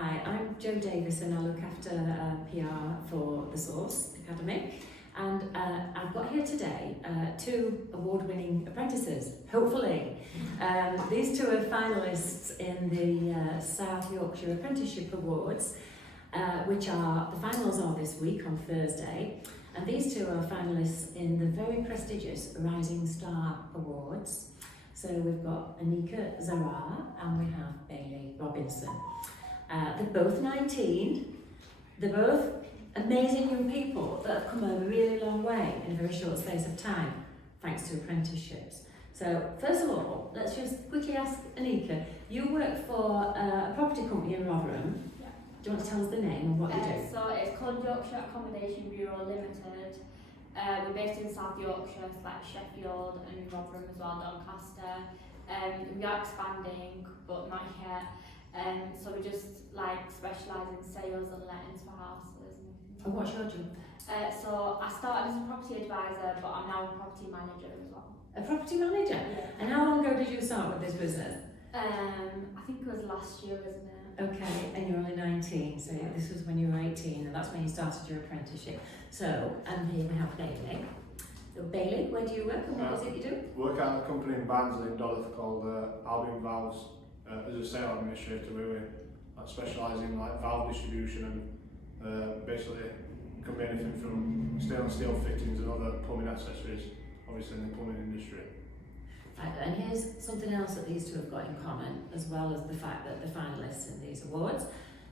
Hi, I'm Jo Davis and I look after PR for the Source Academy, and I've got here today two award-winning apprentices, hopefully. These two are finalists in the South Yorkshire Apprenticeship Awards, which are, the finals are this week on Thursday, and these two are finalists in the very prestigious Rising Star Awards. So we've got Aneeka and we have Bailey Robinson. They're both 19, they're both amazing young people that have come a really long way in a very short space of time, thanks to apprenticeships. So first of all, let's just quickly ask Aneeka, you work for a property company in Rotherham. Yeah. Do you want to tell us the name and what you do? So it's called Yorkshire Accommodation Bureau Limited. We're based in South Yorkshire, so like Sheffield and Rotherham as well, Doncaster. We are expanding, but not yet. So we just like specialise in sales and lettings for houses. And what's your job? So I started as a property advisor, but I'm now a property manager as well. A property manager? Yeah. And how long ago did you start with this business? I think it was last year, wasn't it? Okay, and you're only 19, so this was when you were 18, and that's when you started your apprenticeship. So, and here we have Bailey. So Bailey, where do you work and what is it you do? Work at a company in Barnsley in Duluth called Albion Valves as a sales administrator, where we specialise in like valve distribution and basically it can be anything from stainless steel fittings and other plumbing accessories, obviously in the plumbing industry. Right, and here's something else that these two have got in common, as well as the fact that they're finalists in these awards.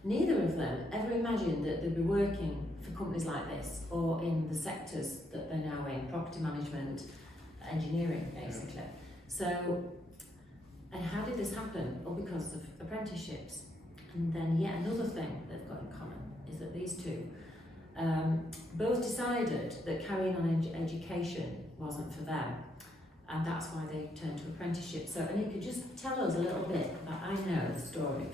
Neither of them ever imagined that they'd be working for companies like this or in the sectors that they're now in, property management, engineering basically. Yeah. So, and how did this happen? Well, because of apprenticeships. And then yet another thing they've got in common is that these two both decided that carrying on education wasn't for them. And that's why they turned to apprenticeship. So Aneeka, just tell us a little bit about, I know the story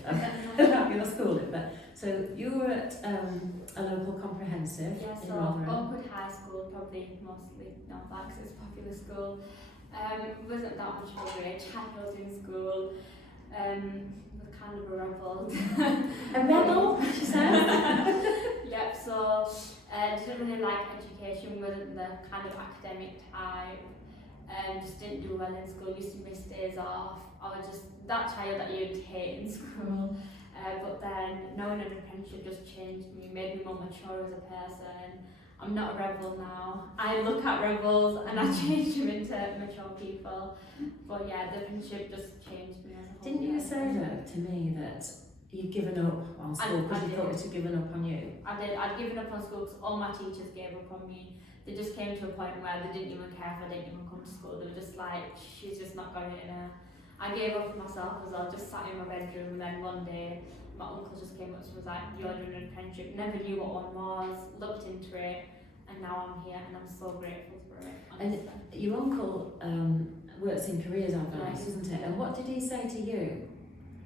about your schooling, but so you were at a local comprehensive in Rotherham. Oakwood High School, probably mostly not that because it's a popular school. Wasn't that much of a great child in school. Was kind of a rebel. A rebel, she said? Yep, so didn't really like education, wasn't the kind of academic type. Just didn't do well in school, used to miss days off. I was just that child that you'd hate in school. But then knowing an apprenticeship just changed me, made me more mature as a person. I'm not a rebel now. I look at rebels and I change them into mature people. But yeah, the apprenticeship just changed me as a whole. Didn't you say though to me that you'd given up on school because you thought it had given up on you? I did. I'd given up on school because all my teachers gave up on me. They just came to a point where they didn't even care if I didn't even come to school. They were just like, she's just not got it in her. I gave up on myself as well, just sat in my bedroom, and then one day my uncle just came up to me and was like, you're doing an apprenticeship. Never knew what one was, looked into it, and now I'm here and I'm so grateful for it. Honestly. And your uncle works in careers advice, isn't it? And what did he say to you?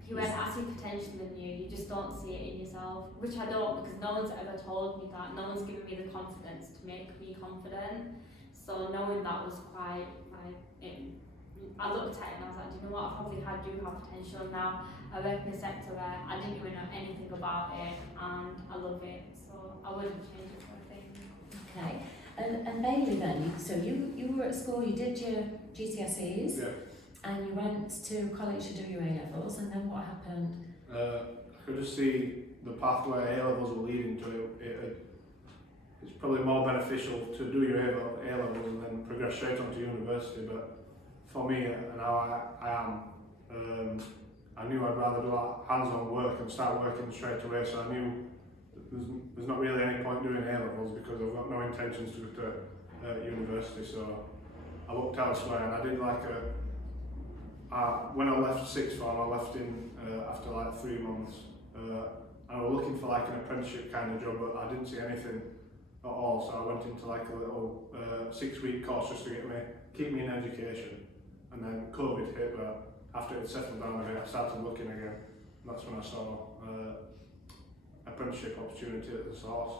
He went, I see potential in you just don't see it in yourself, which I don't because no one's ever told me that, no one's given me the confidence to make me confident, so knowing that was quite, I looked at it and I was like, do you know what, I probably do have potential now. I work in a sector where I didn't even know anything about it and I love it, so I wouldn't change it for a thing. Okay, and Bailey then, so you were at school, you did your GCSEs. Yeah. And you went to college to do your A-levels, and then what happened? I could just see the pathway A-levels were leading to. It's probably more beneficial to do your A-levels and then progress straight on to university, but for me and how I am, I knew I'd rather do that hands-on work and start working straight away, so I knew there's not really any point doing A-levels because I've got no intentions to go to university, so I looked elsewhere and I did like when I left sixth form, I left in after like 3 months. I was looking for like an apprenticeship kind of job, but I didn't see anything at all. So I went into like a little 6-week course just to keep me in education. And then COVID hit, but after it settled down a bit, I started looking again. And that's when I saw apprenticeship opportunity at the Source.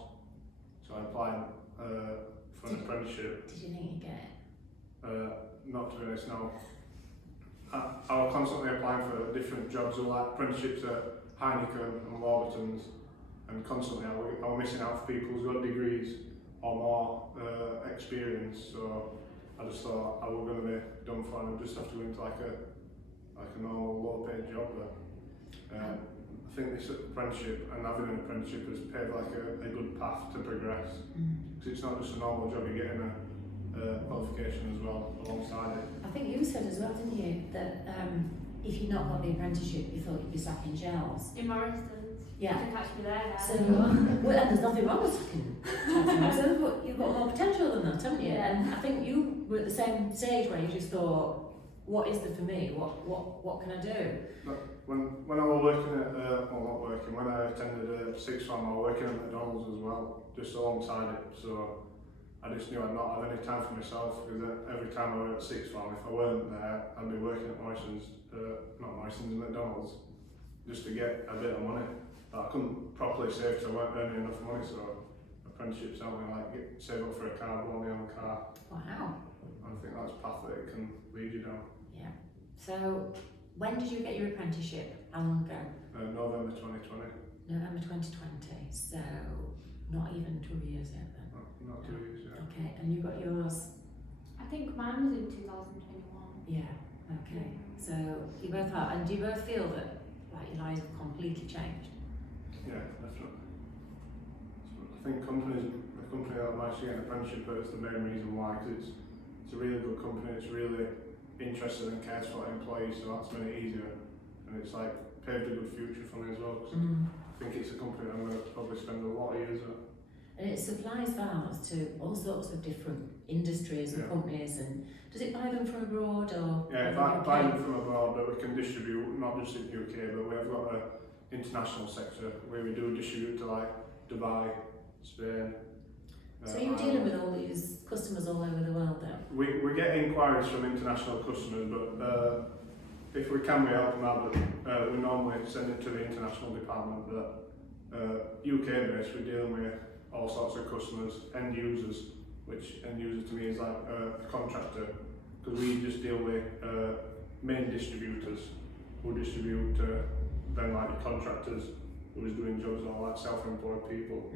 So I applied for an apprenticeship. Did you think you'd get it? Not to be honest, no. I was constantly applying for different jobs or like apprenticeships at Heineken and Warburtons, and constantly I was missing out for people who's got degrees or more experience. So I just thought I was going to be done for, and I just have to go into like a normal low-paid job there. I think this apprenticeship and having an apprenticeship has paved like a good path to progress. Because it's not just a normal job, you're getting a qualification as well alongside it. I think you said as well, didn't you, that if you'd not got the apprenticeship, you thought you'd be sacking shells. In Morrison's. Yeah. You can catch me there now. So, well, and there's nothing wrong with sacking shells, but you've got more potential than that, haven't you? Yeah. And I think you were at the same stage where you just thought, what is there for me? What can I do? When I was working at, when I attended sixth form, I was working at McDonald's as well, just alongside it. So I just knew I'd not have any time for myself, because every time I went at sixth form, if I weren't there, I'd be working at McDonald's, just to get a bit of money. But I couldn't properly save because I weren't earning enough money, so apprenticeships helped me save up for a car, buy my own car. Wow. And I think that's a path that it can lead you down. Yeah. So, when did you get your apprenticeship? How long ago? November 2020. November 2020. So, not even 2 years yet then. Not 2 years yet. Okay, and you got yours? I think mine was in 2021. Yeah. Okay. So you both are, and do you both feel that like your lives have completely changed? Yeah, definitely. So I think the company that I'm actually getting an apprenticeship at is the main reason why, because it's a really good company. It's really interested and cares for employees, so that's made it easier, and it's like paved a good future for me as well. Cause I think it's a company that I'm going to probably spend a lot of years at. And it supplies valves to all sorts of different industries and companies. And does it buy them from abroad or? Yeah, buy them from abroad, but we can distribute not just in the UK, but we have got an international sector where we do distribute to like Dubai, Spain. So you're dealing with all these customers all over the world then? We get inquiries from international customers, but if we can, we help them out. But we normally send it to the international department. But UK based, we're dealing with all sorts of customers, end users, which end user to me is like a contractor, because we just deal with main distributors who distribute to then like the contractors who is doing jobs or like self-employed people.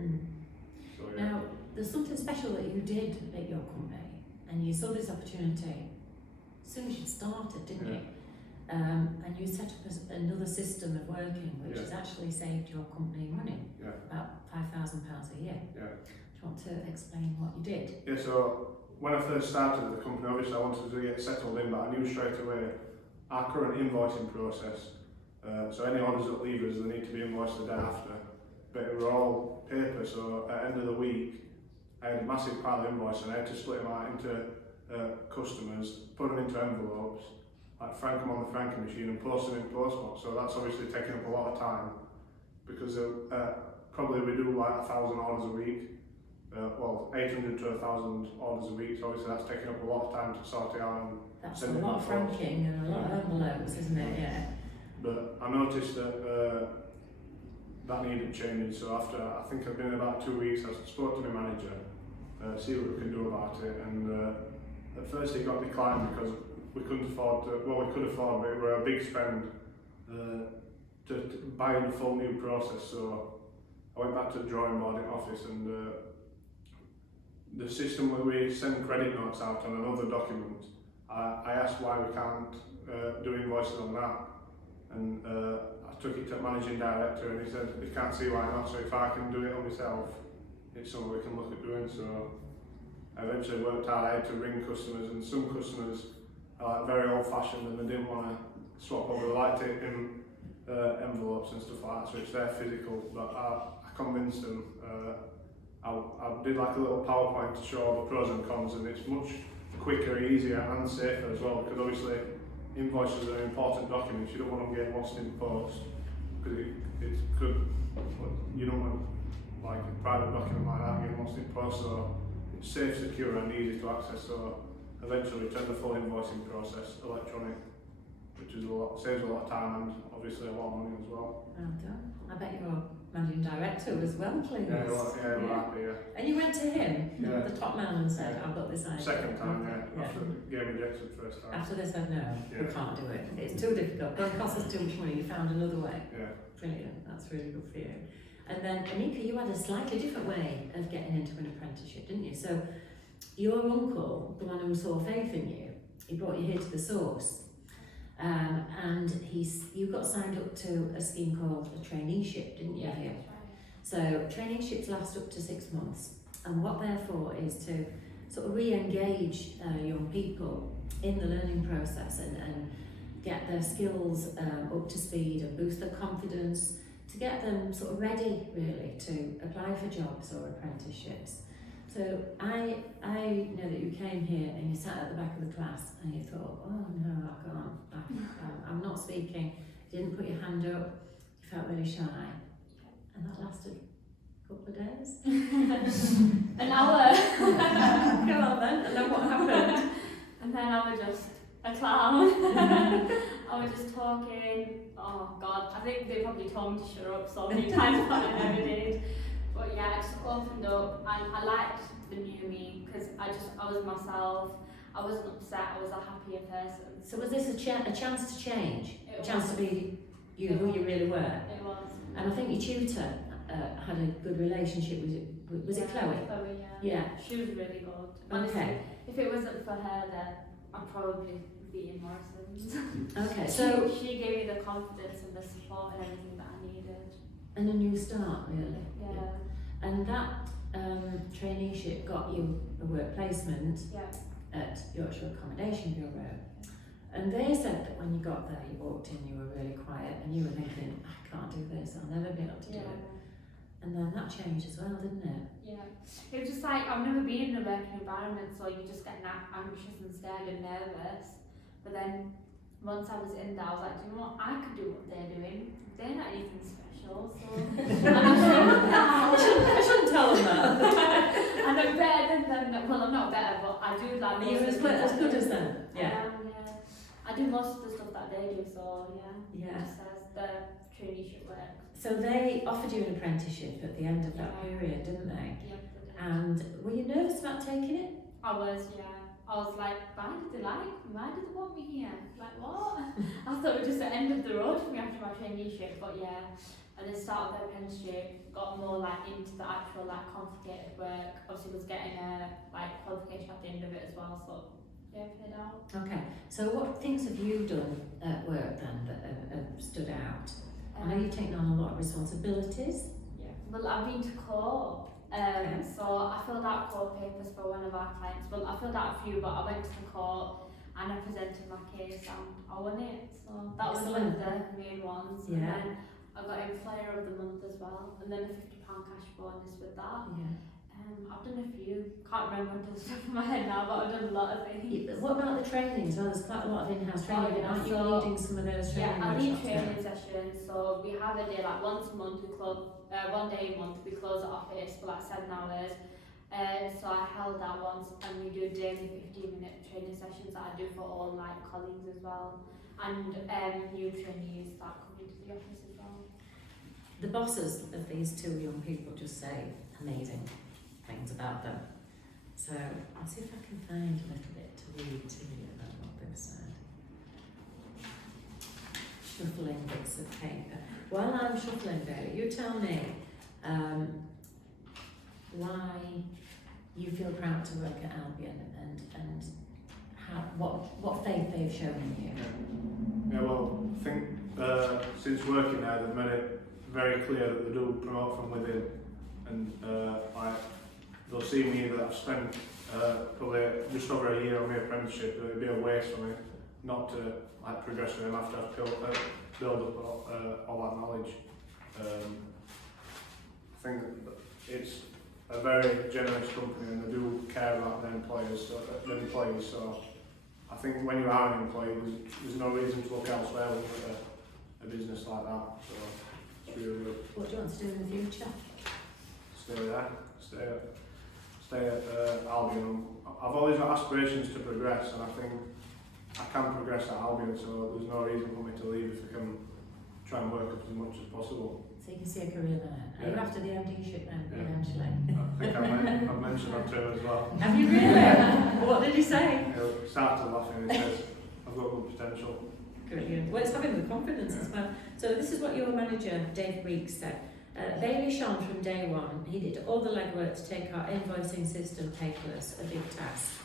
So, yeah. Now, there's something special that you did at your company, and you saw this opportunity as soon as you started, didn't you? And you set up another system of working, which has actually saved your company money, about £5,000 a year. Do you want to explain what you did? Yeah, so when I first started the company, obviously I wanted to get settled in, but I knew straight away our current invoicing process, so any orders that leave us, they need to be invoiced the day after. But it were all paper, so at the end of the week, I had a massive pile of invoices and I had to split them out into customers, put them into envelopes, like frank them on the franking machine and post them in postbox. So that's obviously taking up a lot of time, because probably we do like 1,000 orders a week, 800 to 1,000 orders a week, so obviously that's taking up a lot of time to sort it out. And that's a lot of franking and a lot of envelopes, isn't it? Yeah. But I noticed that that needed changing, so after I think I've been about 2 weeks, I spoke to my manager, see what we can do about it, and at first it got declined because we couldn't afford to, we could afford, but it were a big spend to buy the full new process. So I went back to the drawing board in office, and the system where we send credit notes out on another document, I asked why we can't do invoices on that, and I took it to the managing director, and he said he can't see why not, so if I can do it on myself, it's something we can look at doing. So I eventually worked out I had to ring customers, and some customers are very old fashioned and they didn't want to swap over, they liked it in envelopes and stuff like that, so it's their physical, but I convinced them. I did like a little PowerPoint to show all the pros and cons, and it's much quicker, easier and safer as well, because obviously invoices are important documents. You don't want them getting lost in post, because it could, you don't want like a private document like that getting lost in post, so it's safe, secure and easy to access. So eventually we turned the full invoicing process electronic, which which is saves a lot of time and obviously a lot of money as well. Well done. I bet you're managing director as well, please. Yeah, we're happy, yeah. And you went to him, Yeah. the top man, and said, I've got this idea. Second time, yeah. After the game rejected first time. After they said, no, we Yeah. can't do it. It's too difficult. It costs us too much money. You found another way. Yeah. Brilliant. That's really good for you. And then, Aneeka, you had a slightly different way of getting into an apprenticeship, didn't you? So, your uncle, the one who saw faith in you, he brought you here to the source. And you got signed up to a scheme called a traineeship, didn't you? Yeah, Here? that's right. So traineeships last up to 6 months, and what they're for is to sort of re-engage young people in the learning process and get their skills up to speed and boost their confidence, to get them sort of ready really to apply for jobs or apprenticeships. So I know that you came here and you sat at the back of the class and you thought, oh no, I can't, I'm not speaking. You didn't put your hand up, you felt really shy. And that lasted a couple of days. An hour. Go on then, and then what happened? And then I was just a clown. I was just talking. Oh God, I think they probably told me to shut up so many times, but I never did. But yeah, I just opened up, and I liked the new me because I was myself. I wasn't upset. I was a happier person. So was this a chance to change? It A chance was. to be you, who you really were? It was. And I think your tutor had a good relationship. Was it Chloe? Chloe, yeah. Yeah. She was really good. Honestly, Okay. if it wasn't for her, then I'd probably be in Morrison's. Okay. So she gave me the confidence and the support and everything that I needed. and a new start, really. Yeah. And that traineeship got you a work placement Yeah. at Yorkshire Accommodation Bureau. And they said that when you got there, you walked in, you were really quiet, and you were thinking, I can't do this, I'll never be able to do Yeah. it. And then that changed as well, didn't it? Yeah. It was just like, I've never been in a working environment, so you just get anxious and scared and nervous. But then once I was in there, I was like, do you know what? I could do what they're doing. They're not anything special, so I'm sure now. I shouldn't tell them that. And I'm better than them. Well, I'm not better, but I do like You're most as of the good, as stuff good that as they them. do. Yeah. Yeah. I do most of the stuff that they do, so yeah. Yeah. It says the traineeship work. So they offered you an apprenticeship at the end of that Yeah. period, didn't they? Yeah. they do. And were you nervous about taking it? I was, yeah. I was like, why did they like me? Why did they want me here? Like, what? I thought it was just the end of the road for me after my traineeship, but yeah. And then started the apprenticeship, got more like into the actual like complicated work. Obviously was getting a like qualification at the end of it as well, so yeah, paid out. Okay. So what things have you done at work then that have stood out? I know you've taken on a lot of responsibilities. Yeah. Well, I've been to court. So I filled out court papers for one of our clients. Well, I filled out a few, but I went to the court and I presented my case and I won it. So that was one of the main ones. Yeah. And then I got Employer of the Month as well, and then a £50 cash bonus with that. Yeah. I've done a few. Can't remember until the top of my head now, but I've done a lot of things. What about the training as well? There's quite a lot of in-house training. yeah, Aren't you so- leading some of those training Yeah, I lead workshops now? training sessions. So we have a day like once a month. We close 1 day a month. We close the office for like 7 hours. So I held that once, and we do daily 15-minute training sessions that I do for all like colleagues as well, and new trainees that come into the office as well. The bosses of these two young people just say amazing things about them. So I'll see if I can find a little bit to read to you about what they've said. Shuffling bits of paper. While I'm shuffling there, you tell me why you feel proud to work at Albion and how what faith they've shown in you. Yeah, well, I think since working there, they've made it very clear that they do promote from within, and they'll see me that I've spent probably just over a year on my apprenticeship. It would be a waste for me not to like progress with them after I've build up all that knowledge. I think it's a very generous company, and they do care about their employees. So I think when you are an employee, there's no reason to look elsewhere when you're at a business like that. So it's really good. What do you want to do in the future? Stay there. Stay at Albion. I've always got aspirations to progress, and I think I can progress at Albion, so there's no reason for me to leave if I can try and work up as much as possible. So you can see a career there. Are you Yeah. after the MD-ship then, Yeah. eventually? I think I've mentioned that to him as well. Have you really? What did he say? He started laughing and he says, I've got good potential. Brilliant. Well, it's having the confidence as well. So this is what your manager, Dave Weeks, said. Bailey shone from day one. He did all the legwork to take our invoicing system paperless, a big task.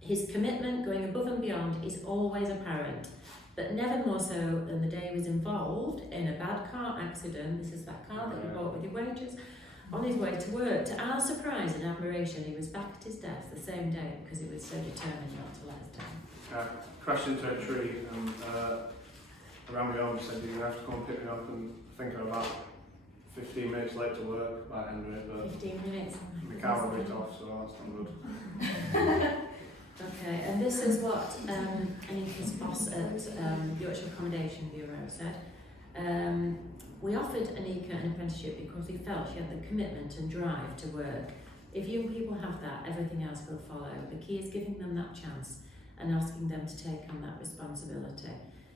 His commitment, going above and beyond, is always apparent, but never more so than the day he was involved in a bad car accident. This is that car that you bought with your wages. On his way to work, to our surprise and admiration, he was back at his desk the same day because he was so determined not to let us down. Crashed into a tree and around my home said, you're going to have to come and pick me up, and thinking about 15 minutes late to work by the end of it, but 15 minutes. my car was a bit off, so that's not good. Okay, and this is what Aneeka's boss at Yorkshire Accommodation Bureau said. We offered Aneeka an apprenticeship because we felt she had the commitment and drive to work. If young people have that, everything else will follow. The key is giving them that chance and asking them to take on that responsibility.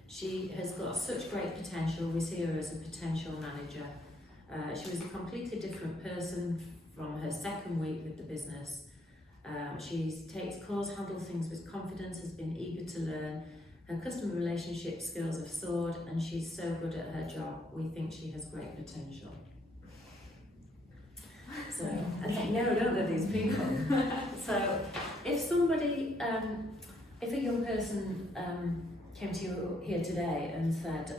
She has got such great potential. We see her as a potential manager. She was a completely different person from her second week with the business. She takes calls, handles things with confidence, has been eager to learn. Her customer relationship skills have soared, and she's so good at her job. We think she has great potential. So, and they know, don't they, these people? So, if somebody, if a young person came to you here today and said,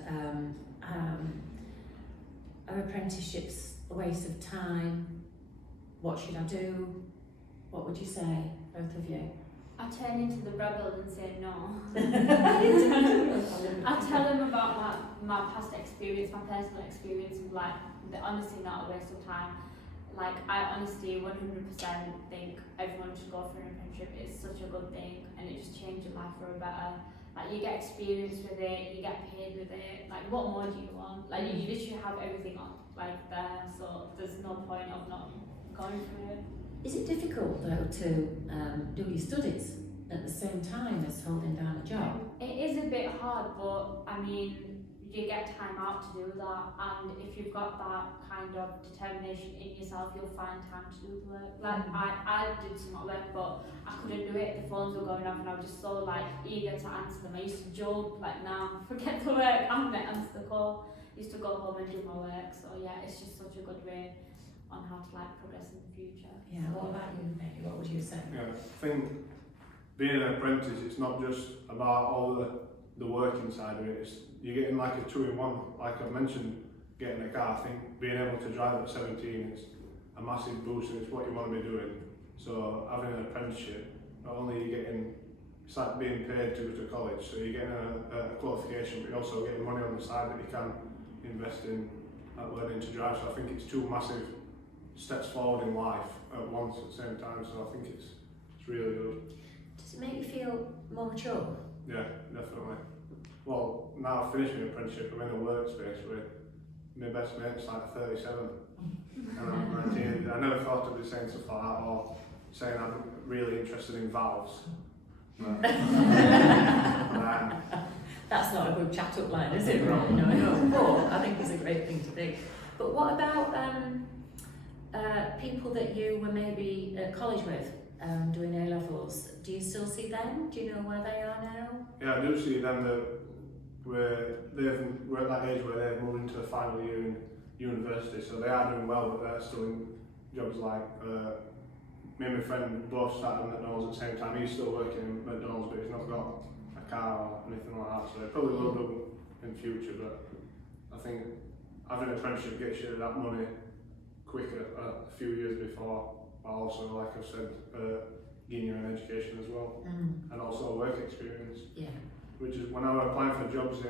our apprenticeship's a waste of time, what should I do? What would you say, both of you? I turn into the rebel and say no. I tell them about my past experience, my personal experience, and like, they're honestly not a waste of time. Like, I honestly 100% think everyone should go for an apprenticeship. It's such a good thing, and it just changes your life for a better. Like, you get experience with it, you get paid with it. Like, what more do you want? Like, you literally have everything on, like, there, so there's no point of not going for it. Is it difficult though to do your studies at the same time as holding down a job? It is a bit hard, but I mean, you get time out to do that, and if you've got that kind of determination in yourself, you'll find time to do the work. Like, I did some work, but I couldn't do it. The phones were going off, and I was just so like eager to answer them. I used to jump, like, now forget the work, I'm gonna answer the call. I used to go home and do my work. So yeah, it's just such a good way on how to like progress in the future. Yeah. What about you, Becky? What would you say? Yeah, I think being an apprentice, it's not just about all the working side of it. It's, you're getting like a two-in-one. Like I've mentioned, getting a car. I think being able to drive at 17 is a massive boost, and it's what you want to be doing. So having an apprenticeship, not only are you getting, it's like being paid to go to college, so you're getting a qualification, but you're also getting money on the side that you can invest in at learning to drive. So I think it's two massive steps forward in life at once at the same time. So I think it's really good. Does it make you feel more mature? Yeah, definitely. Well, now I've finished my apprenticeship, I'm in a workspace with my best mate's like 37 and I'm 19. I never thought I'd be saying stuff like that, or saying I'm really interested in valves. But, That's not a good chat up line, is it? Really? No. But I think it's a great thing to do. But what about people that you were maybe at college with, doing A-levels? Do you still see them? Do you know where they are now? Yeah, I do see them that we're at that age where they've moved into the final year in university, so they are doing well, but they're still in jobs like me and my friend both started at McDonald's at the same time. He's still working in McDonald's, but he's not got a car or anything like that, so he probably will do in future. But I think having an apprenticeship gets you that money quicker a few years before, while also, like I've said, getting you an education as well, and also work experience. Yeah. Which is when I was applying for jobs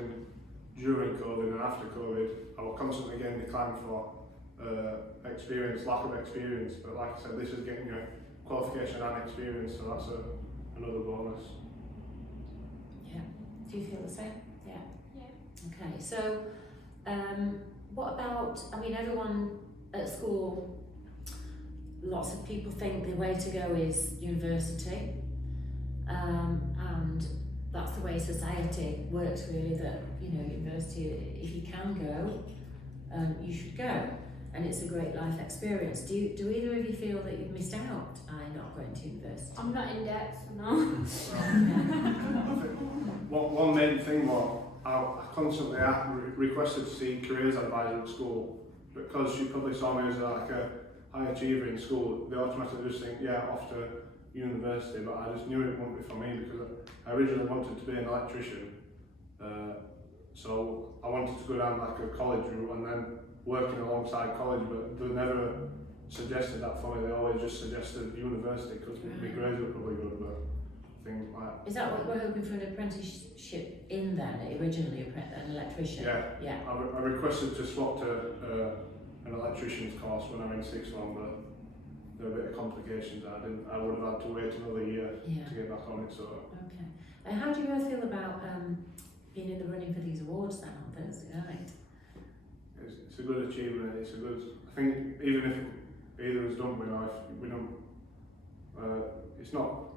during COVID and after COVID, I was constantly getting declined for experience, lack of experience. But like I said, this is getting you qualification and experience, so that's another bonus. Yeah. Do you feel the same? Yeah. Yeah. Okay. So, what about? I mean, everyone at school, lots of people think the way to go is university. and that's the way society works really, that, you know, university, if you can go, you should go, and it's a great life experience. Do either of you feel that you've missed out by not going to university? I'm not in debt, so no. I think one main thing was I constantly requested to see careers advisor at school, because she probably saw me as like a high achiever in school. They automatically just think, yeah, off to university, but I just knew it wouldn't be for me, because I originally wanted to be an electrician. So I wanted to go down like a college route and then working alongside college, but they never suggested that for me. They always just suggested university, because my grades were probably good, but I think like... Is that what we're hoping for, an apprenticeship in then, originally an electrician? Yeah. I requested to swap to an electrician's course when I went in sixth form, but there were a bit of complications. I would have had to wait another year to get back on it. So. Okay. And how do you both feel about being in the running for these awards then on Thursday night? It's a good achievement. It's a good. I think even if either of us don't win, if we don't, it's not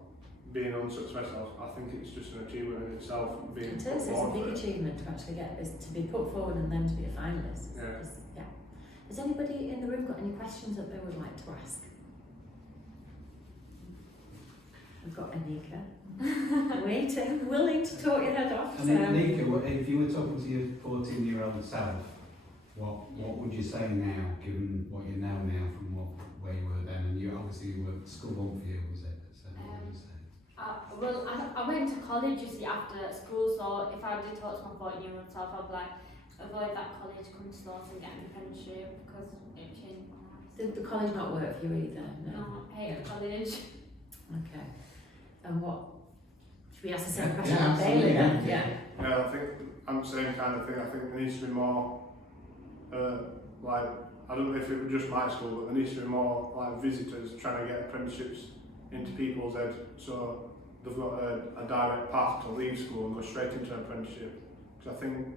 being unsuccessful. I think it's just an achievement in itself. Being it is. It's a big achievement to actually get is to be put forward and then to be a finalist. Yeah. Has anybody in the room got any questions that they would like to ask? We've got Aneeka, waiting, willing to talk your head off. And Aneeka, if you were talking to your 14-year-old self, what would you say now, given what you know now from where you were then? And you obviously were school home for you, was it? So what would you say? Well, I went to college, you see, after school, so if I did talk to my 14-year-old self, I'd be like, avoid that college, come to South and get an apprenticeship, because it changed my life. Did the college not work for you either? No, I hated college. Okay. And what? Should we ask the same question Yeah, about Bailey then? yeah. Yeah, I think I'm the same kind of thing. I think there needs to be more, like, I don't know if it was just my school, but there needs to be more like visitors trying to get apprenticeships into people's head, so they've got a direct path to leave school and go straight into an apprenticeship. Because I think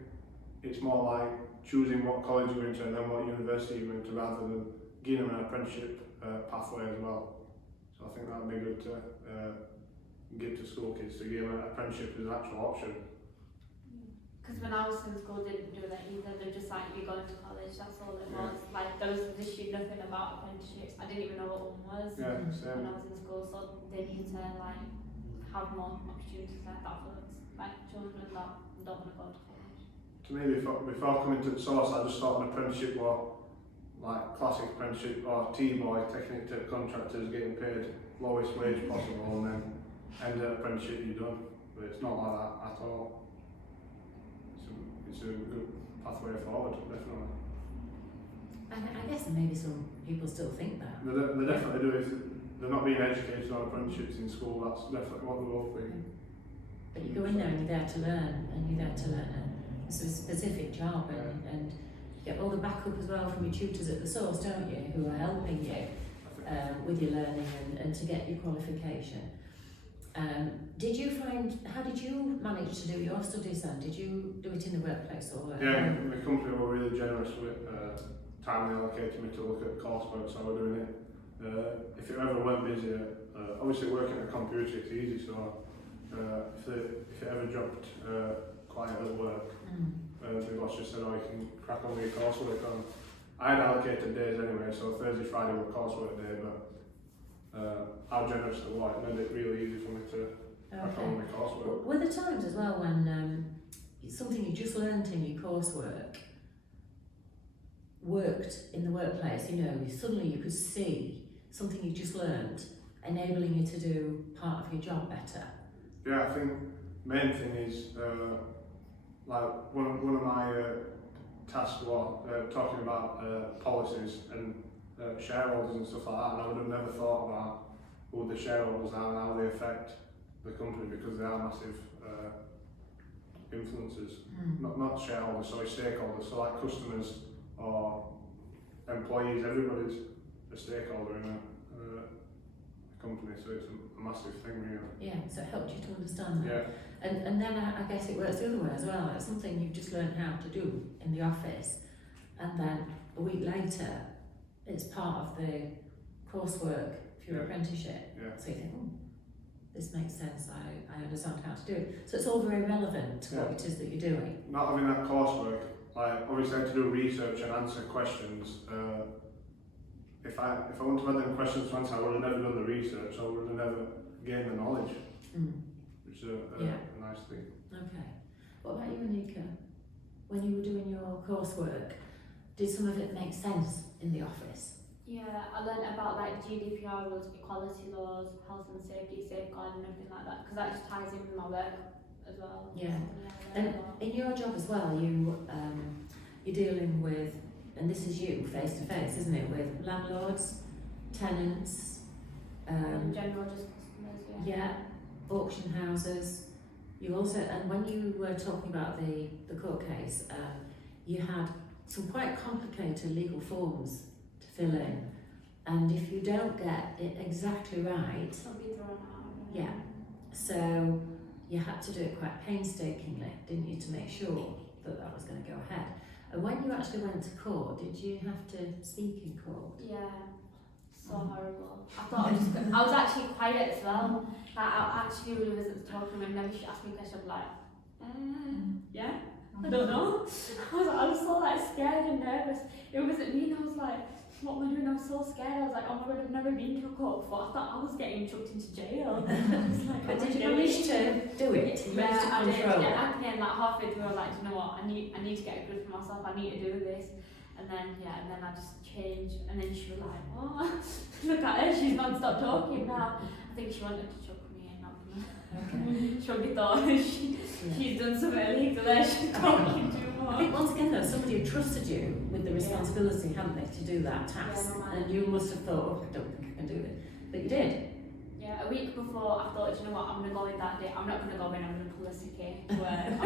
it's more like choosing what college you're going to and then what university you're going to, rather than giving them an apprenticeship pathway as well. So I think that would be good to give to school kids, to give them an apprenticeship as an actual option. Because when I was in school, they didn't do that either. They're just like, you're going to college, that's all it was. Like, there was literally nothing about apprenticeships. I didn't even know what one was when I was in school, so they need to like have more opportunities like that for like children that don't want to go to college. To me, before coming to the source, I just thought an apprenticeship was like classic apprenticeship or T-boy, taking it to contractors, getting paid lowest wage possible, and then end an apprenticeship, you're done. But it's not like that at all. It's a good pathway forward, definitely. And I guess maybe some people still think that. They definitely do. If they're not being educated on apprenticeships in school, that's definitely what they will be. But you go in there and you're there to learn, and you're there to learn a specific job, and you get all the backup as well from your tutors at the source, don't you, who are helping you with your learning and to get your qualification. How did you manage to do your studies then? Did you do it in the workplace or? Yeah, the company were really generous with time they allocated me to look at coursework, so I was doing it. If it ever went busy, obviously working at a computer it's easy, so if it ever dropped quite a bit of work, the boss just said, oh, you can crack on with your coursework on. I had allocated days anyway, so Thursday, Friday were coursework day, but how generous they were, it made it really easy for me to crack on with my coursework. Were there times as well when something you just learnt in your coursework worked in the workplace, you know, suddenly you could see something you just learnt enabling you to do part of your job better? Yeah, I think main thing is like one of my tasks was talking about policies and shareholders and stuff like that, and I would have never thought about who the shareholders are and how they affect the company, because they are massive influences. Not shareholders, sorry, stakeholders, so like customers or employees, everybody's a stakeholder in a company, so it's a massive thing really. Yeah, so it helped you to understand that. Yeah. And then I guess it works the other way as well. It's something you've just learned how to do in the office, and then a week later it's part of the coursework for your apprenticeship. Yeah. So you think, oh, this makes sense, I understand how to do it. So it's all very relevant to what it is that you're doing. Not having that coursework, like obviously I had to do research and answer questions. If I wouldn't have had them questions to answer, I would have never done the research, I would have never gained the knowledge, which is a nice thing. Okay. What about you, Aneeka? When you were doing your coursework, did some of it make sense in the office? Yeah, I learned about like GDPR rules, equality laws, health and safety, safeguarding, and everything like that, because that just ties in with my work as well. Yeah. I And learned a lot. in your job as well, you're dealing with, and this is you face to face, isn't it, with landlords, tenants, General just customers, yeah, auction houses. You also, and when you were talking about the court case, you had some quite complicated legal forms to fill in, and if you don't get it exactly right, It'll be thrown out. yeah, so you had to do it quite painstakingly, didn't you, to make sure that that was going to go ahead. And when you actually went to court, did you have to speak in court? Yeah, so horrible. I thought I was actually quiet as well. Like, I actually really wasn't talking. Whenever she asked me a question, I'd be like, yeah, I don't know. I was so like scared and nervous. It wasn't me, and I was like, what am I doing? I was so scared. I was like, oh my god, I've never been to a court before. I thought I was getting chucked into jail. I was like, But oh did my you manage to do it? You Yeah, managed to I did. control Yeah, it? at the end, like halfway through, I was like, you know what? I need to get a grip for myself. I need to do this. And then I just changed. And then she was like, oh, look at her. She's non-stop talking now. I think she wanted to chuck me in. Okay. She probably thought she's done something illegal there. She's talking too I much. think once again though, somebody had trusted you with the responsibility, hadn't they, to do that task, Yeah, no, and you must have thought, oh, I don't think I can do this, but you did. Yeah, a week before, I thought, you know what? I'm gonna go in that day. I'm not gonna go in. I'm gonna pull a sickie. I'm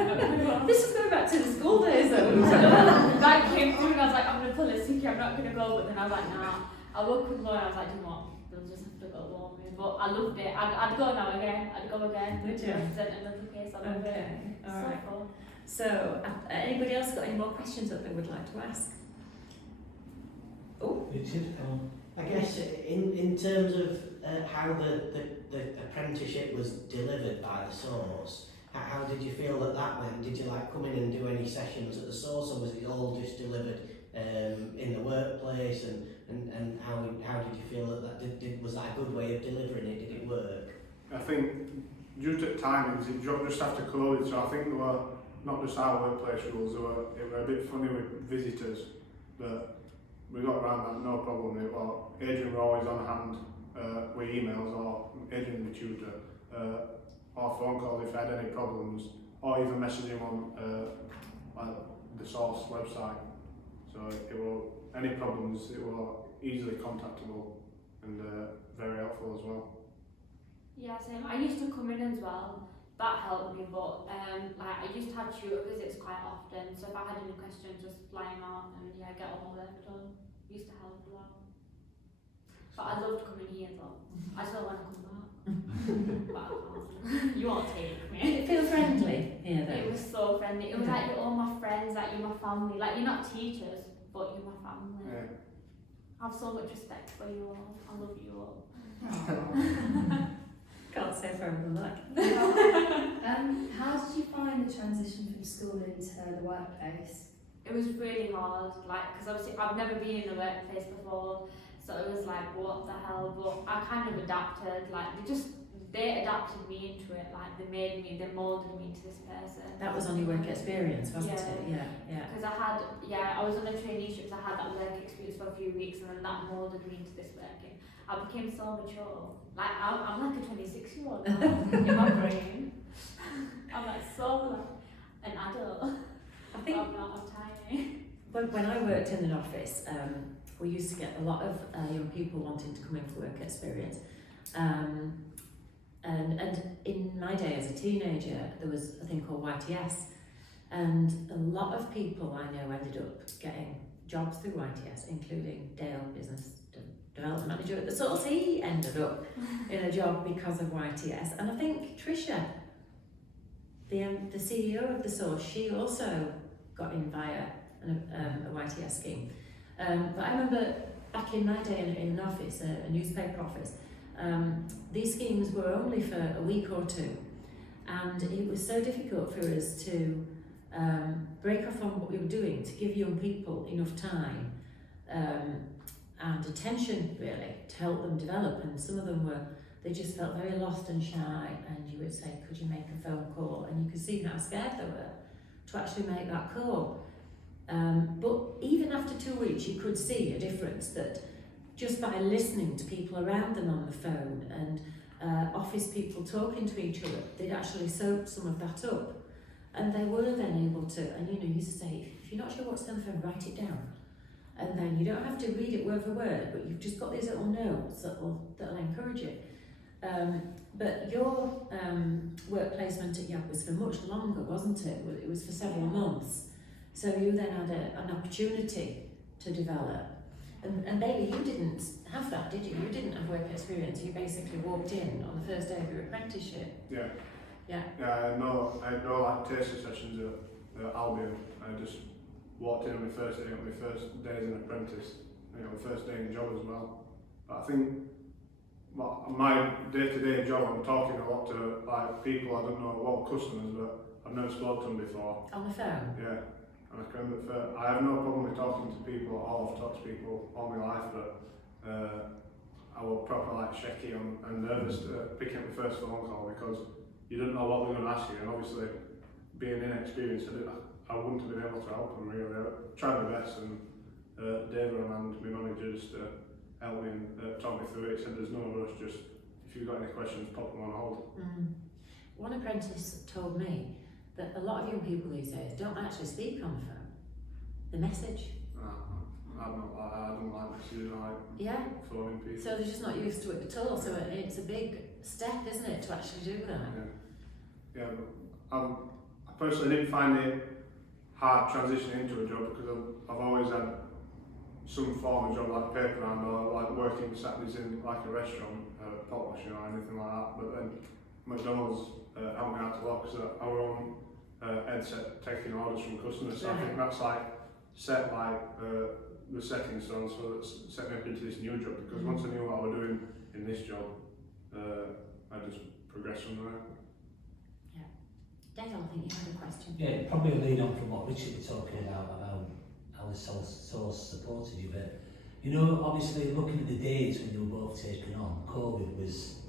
not gonna go. This is going back to the school days though. That came through and I was like, I'm gonna pull a sickie, I'm not gonna go, but then I was like, nah. I woke up alone and I was like, you know what, they'll just have to go along with me. But I loved it. I'd go now again, I'd go again. Would you? Represent another case, I love it. Okay, So alright. fun. So, anybody else got any more questions that they would like to ask? Oh, Richard, I guess in terms of how the apprenticeship was delivered by the source, how did you feel that went? Did you like come in and do any sessions at the source, or was it all just delivered in the workplace? And how did you feel that was that a good way of delivering it? Did it work? I think due to timings, it just after COVID, so I think there were not just our workplace rules, it were a bit funny with visitors, but we got around that, no problem. Adrian were always on hand with emails, or Adrian the tutor, or phone calls if I had any problems, or even messaging on the source website. So it were any problems, it were easily contactable and very helpful as well. Yeah, same. I used to come in as well. That helped me, but like I used to have tutor visits quite often. So if I had any questions, just fly them out and get all my work done. Used to help a lot. But I loved coming here though. I still want to come back. But I can't. You won't take me. did it feel friendly here It though? was so friendly. It was like you're all my friends, like you're my family. Like you're not teachers, but you're my family. Yeah. I have so much respect for you all. I love you all. Can't say for everyone like. How did you find the transition from school into the workplace? It was really hard, like, because obviously I've never been in a workplace before, so it was like, what the hell, but I kind of adapted, like, they adapted me into it, like, they moulded me into this person. That was on your work experience, wasn't it? Yeah. Because I was on a traineeship, so I had that work experience for a few weeks, and then that moulded me into this working. I became so mature, like, I'm like a 26-year-old now, in my brain. I'm like so, like, an adult. I think I'm tiny. when I worked in an office, we used to get a lot of young people wanting to come in for work experience. And in my day as a teenager, there was a thing called YTS, and a lot of people I know ended up getting jobs through YTS, including Dale, Business Development Manager at the source. He ended up in a job because of YTS, and I think Tricia, the CEO of the source, she also got in via a YTS scheme. But I remember back in my day in an office, a newspaper office, These schemes were only for a week or two, and it was so difficult for us to break off on what we were doing, to give young people enough time and attention really to help them develop. And some of them they just felt very lost and shy, and you would say, could you make a phone call? And you could see how scared they were to actually make that call. But even after 2 weeks, you could see a difference, that just by listening to people around them on the phone and office people talking to each other, they'd actually soaked some of that up. And they were then able to, and you used to say, if you're not sure what's on the phone, write it down. And then you don't have to read it word for word, but you've just got these little notes that'll encourage it. But your work placement at YAB was for much longer, wasn't it? It was for several months. So you then had an opportunity to develop. And maybe you didn't have that, did you? You didn't have work experience. You basically walked in on the first day of your apprenticeship. Yeah. Yeah. Yeah, I had no like tasting sessions at Albion. I just walked in on my first day, on my first day as an apprentice, my first day in the job as well. But I think my day-to-day job, I'm talking a lot to like people I don't know, a lot of customers, but I've never spoken to them before. On the phone? Yeah, and I have no problem with talking to people at all. I've talked to people all my life, but I was proper like shaky and nervous picking up the first phone call, because you didn't know what they were going to ask you, and obviously being inexperienced, I wouldn't have been able to help them really. I tried my best, and David and my manager just helped me and taught me through it. He said there's no rush, just if you've got any questions, pop them on hold. One apprentice told me that a lot of young people these days don't actually speak on the phone. The message. I don't like messages, I like phoning people. So they're just not used to it at all, so it's a big step, isn't it, to actually do that? Yeah, I personally didn't find it hard transitioning into a job, because I've always had some form of job like paper round, or like working Saturdays in like a restaurant, pot washing or anything like that. But then McDonald's helped me out a lot, because our own headset taking orders from customers. So I think that's like set like the stepping stone, so that's set me up into this new job, because once I knew what I was doing in this job, I just progressed from there. Yeah. Dave, I think you had a question. Yeah, probably a lead on from what Richard was talking about how the source supported you, but obviously looking at the dates when you were both taken on, COVID was,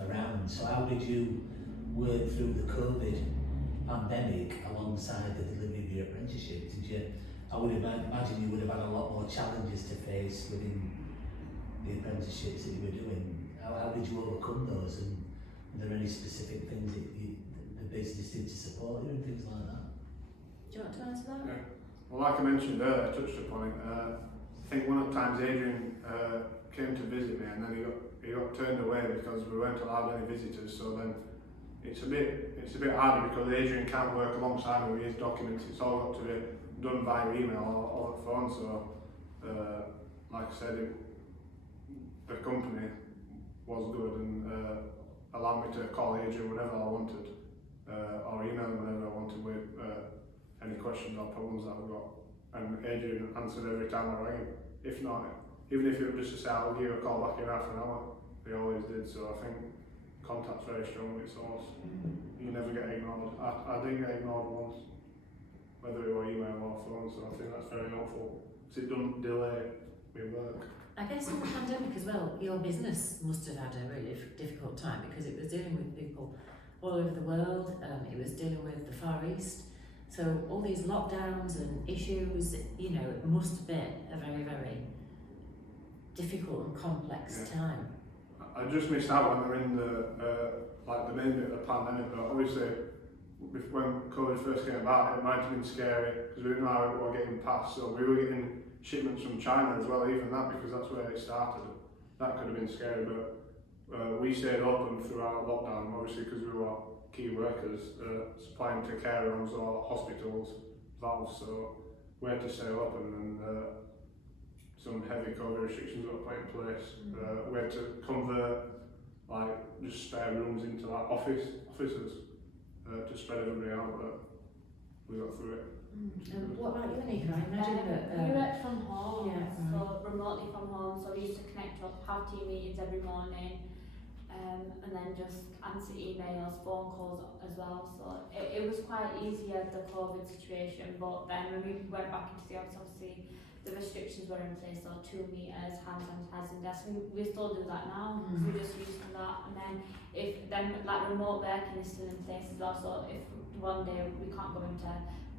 around, so how did you work through the COVID pandemic alongside the delivery of your apprenticeship? I would imagine you would have had a lot more challenges to face within the apprenticeships that you were doing. How did you overcome those, and were there any specific things that the business did to support you and things like that? Do you want to answer that? Yeah. Well, like I mentioned earlier, I touched upon it. I think one of the times Adrian came to visit me, and then he got turned away because we weren't allowed any visitors. So then it's a bit harder, because Adrian can't work alongside me with his documents. It's all got to be done via email or the phone. So like I said, the company was good and allowed me to call Adrian whenever I wanted, or email him whenever I wanted with any questions or problems that I've got. And Adrian answered every time I rang him. If not, even if it was just to say I'll give you a call back in half an hour, he always did. So I think contact's very strong with source. You never get ignored. I didn't get ignored once, whether it were email or phone, so I think that's very helpful, because it doesn't delay my work. I guess in the pandemic as well, your business must have had a really difficult time, because it was dealing with people all over the world, it was dealing with the Far East. So all these lockdowns and issues, it must have been a very, very difficult and complex time. I just missed out when we were in the main bit of the pandemic, but obviously when COVID first came about, it might have been scary, because we didn't know how it was getting passed. So we were getting shipments from China as well, even that, because that's where it started. That could have been scary, but we stayed open throughout lockdown, obviously, because we were key workers, supplying to care homes or hospitals, valves, so we had to stay open, and some heavy COVID restrictions were put in place. We had to convert just spare rooms into offices to spread everybody out, but we got through it. And what about you, Aneeka? I imagine that. We worked from home, yeah, so remotely from home, so we used to connect up, have team meetings every morning, and then just answer emails, phone calls as well. So it was quite easier, the COVID situation, but then when we went back into the office, obviously the restrictions were in place, so 2 meters, hand sanitizing desks. We still do that now, so we're just used to that. And then if then like remote working is still in place as well, so if one day we can't go into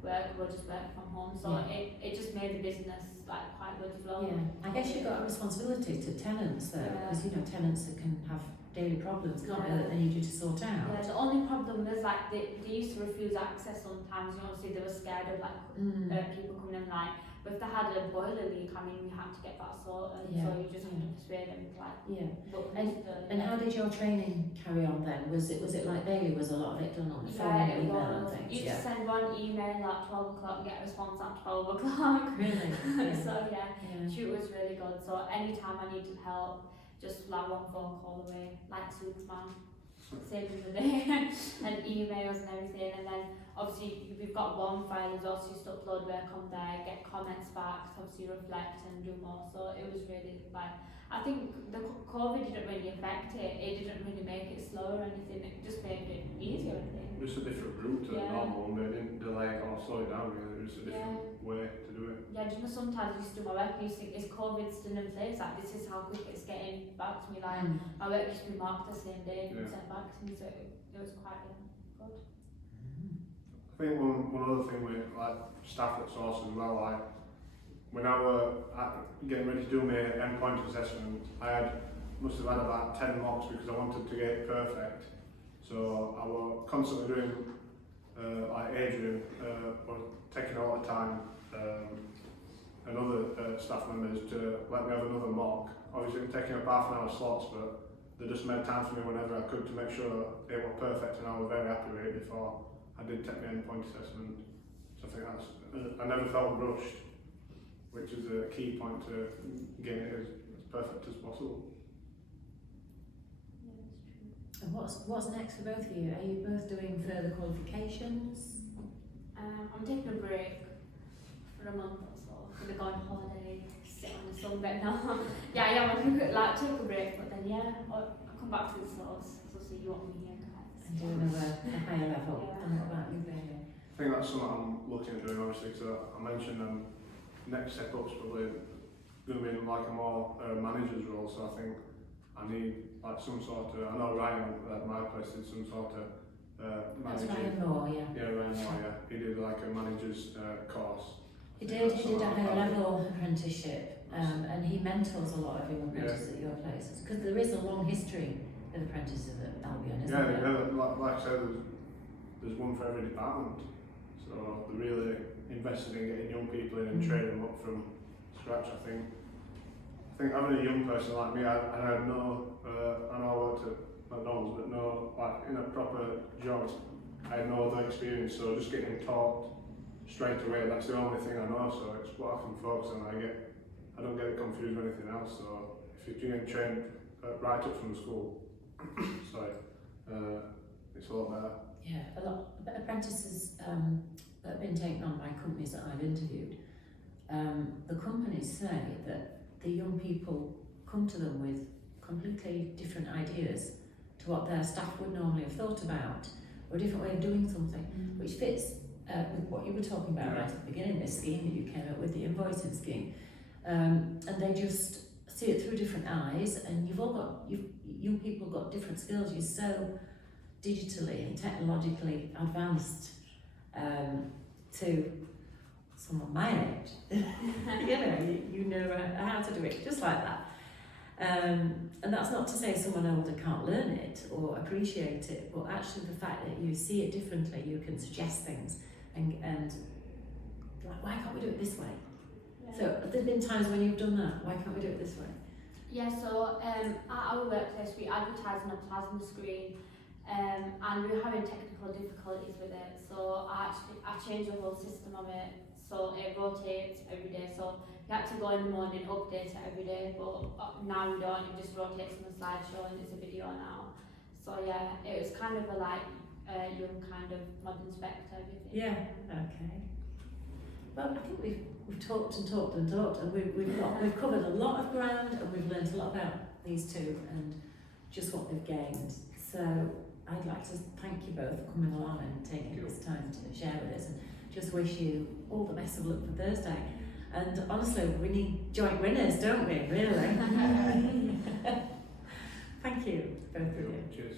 work, we'll just work from home. So it just made the business like quite good as well. Yeah, I guess you've got a responsibility to tenants though, because you know tenants that can have daily problems, can't they, that they need you to sort out. Yeah, the only problem was like they used to refuse access sometimes. You know, obviously they were scared of like people coming in like. But if they had a boiler leak, I mean, we had to get that sorted. So you just have to persuade them like. Yeah. Look, And how did your training carry on then? Was it like daily? Was a lot of it done on the phone and email and things? You just send one email at 12 o'clock and get a response at 12 o'clock. Really? So shoot was really good. So anytime I needed help, just like one phone call away, like Superman, saving the day, and emails and everything. And then obviously we've got one file as well, so you just upload work on there, get comments back, so obviously reflect and do more. So it was really like, I think the COVID didn't really affect it. It didn't really make it slower or anything. It just made it easier, I think. Just a different route to the normal one, but it didn't delay it or slow it down really. It was a different way to do it. Yeah, do you know, sometimes I used to do my work and I used to think, is COVID still in place? Like, this is how quick it's getting back to me. Like, my work used to be marked the same day and sent back to me, so it was quite good. I think one other thing with like staff at Source as well, like when I were getting ready to do my endpoint assessment, I must have had about 10 mocks because I wanted to get it perfect. So I was constantly doing, like Adrian was taking all the time, and other staff members to let me have another mock. Obviously I'm taking up half an hour slots, but they just made time for me whenever I could to make sure it was perfect, and I was very happy with it before I did take my endpoint assessment. So I think that's, I never felt rushed, which is a key point to getting it as perfect as possible. And what's next for both of you? Are you both doing further qualifications? I'm taking a break for a month or so. I'm gonna go on holiday, sit on the sunbed now. I am. I'm gonna like take a break, but then I'll come back to the Source. So see you want me here, guys. And do another a higher level. And what about you, Bailey? I think that's something I'm looking at doing, obviously, because I mentioned next step up's probably going to be in like a more manager's role, so I think I need like some sort of, I know Ryan at my place did some sort of That's managing. Ryan Moore, yeah. Yeah, Ryan Moore, yeah. He did like a manager's course. He did a higher level apprenticeship, and he mentors a lot of young apprentices at your places, because there is a long history of apprentices at Albion, isn't there? Yeah, like I said, there's one for every department. So they're really invested in getting young people in and training them up from scratch. I think having a young person like me, I had no, I know I worked at McDonald's, but no, like in a proper job, I had no other experience. So just getting taught straight away, that's the only thing I know. So it's what I can focus on. I don't get it confused with anything else. So if you're getting trained right up from school, sorry, it's a lot better. Yeah, a lot of apprentices that have been taken on by companies that I've interviewed, the companies say that the young people come to them with completely different ideas to what their staff would normally have thought about, or a different way of doing something, which fits with what you were talking about right at the beginning, this scheme that you came up with, the invoicing scheme. And they just see it through different eyes, and young people got different skills. You're so digitally and technologically advanced to someone my age. you know how to do it just like that. And that's not to say someone older can't learn it or appreciate it, but actually the fact that you see it differently, you can suggest things and like, why can't we do it this way? So there's been times when you've done that, why can't we do it this way? Yeah, so at our workplace we advertise on a plasma screen, and we were having technical difficulties with it, so I changed the whole system of it, so it rotates every day, so you had to go in the morning, update it every day, but now we don't, it just rotates on the slideshow and it's a video now. So yeah, it was kind of a young kind of modern spec type of thing. Yeah, okay. Well, I think we've talked and talked and talked, and we've covered a lot of ground, and we've learned a lot about these two and just what they've gained. So I'd like to thank you both for coming along and taking this time to share with us, and just wish you all the best of luck for Thursday. And honestly, we need joint winners, don't we? Really. Thank you, both of you. Cheers.